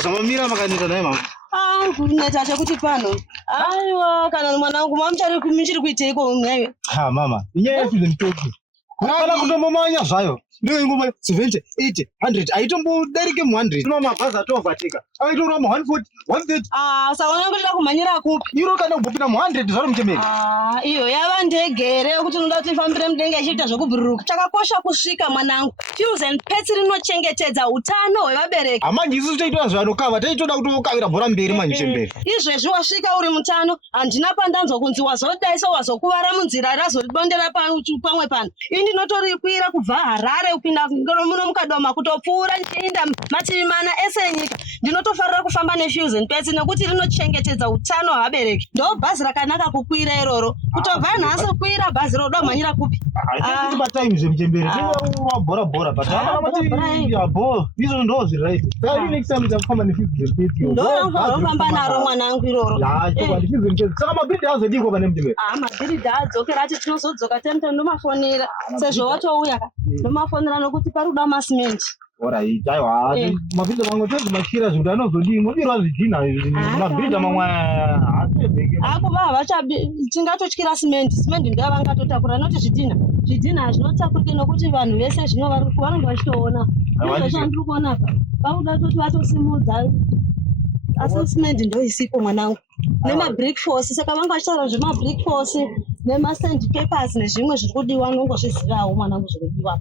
Zvamamira makaneta naye mama. Kuneta chekuti pano. Aiwa kana mwanangu muchiri kuiteiko mwewe? Mama, inyaya yefusion talking. Kana kutombomanya zvayo. Ndio ngoma 70, 80, 100. Aitombodarike mu 100. Mama bhazi atovatika. Aitora mu 140, 130. Saona kuti kumanyira kupi? Iro kana kubvira mu 100 zvaro muchemeri. Iyo yava ndegere kuti unoda kuti ifambire mudenga ichiita zvekubhururuka. Chakakosha kusvika mwanangu. Fusion Pets rinochengetedza utano hwevabereki. Manje isusu taitoda zvanokava, taitoda kutokavira bhora mberi manje chemberi. Izvezvi wasvika uri mutano, handina pandanzwa kunzi wazodaiso wazokuvara munzira razodondera pamwe pano. Ini ndinotorikwira kubva Harare upinda muno mukadoma kutopfuura ndienda mativi mana ese enyika. Ndinotofarira kufamba neFusion Pets nekuti rinochengetedza utano hwevabereki. Ndo bhazi rakanaka kukwira iroro. Kutobva nhasi kukwira bhazi roda kumhanyira kupi? Haiti patime zvemuchemberi. Bhora bhora but izvo ndo zviright. Sai next time ndakufamba neFusion Pets. Ndo ndofamba naro mwanangu iroro. Fusion Pets. Saka mabhildi azodiko pane muchemberi. Mabhildi adzokera ati tinozodzoka temte ndomafonera. Sezvo watouya ka. Ndomafonera nokuti parikuda masimenti. Alright, aiwa. Mabhildi mamwe tozimashira zvekuti anozodii modirwa zvidhina mabhildi mamwe haatebeke. Baba tingatotyira simenti. Simenti ndiyo vangatotakura noti zvidhina zvinotakurike nokuti vanhu vese zvino vanenge vachitoona. Izvo chandiri kuona pa. Vakuda kuti vatosimudza. Asi simenti ndo isipo mwanangu. Nemabrick force saka vanga vachitaura zvemabrick force nemasand papers nezvimwe zviri kudiwa nongozvizivawo mwanangu zviri kudiwa.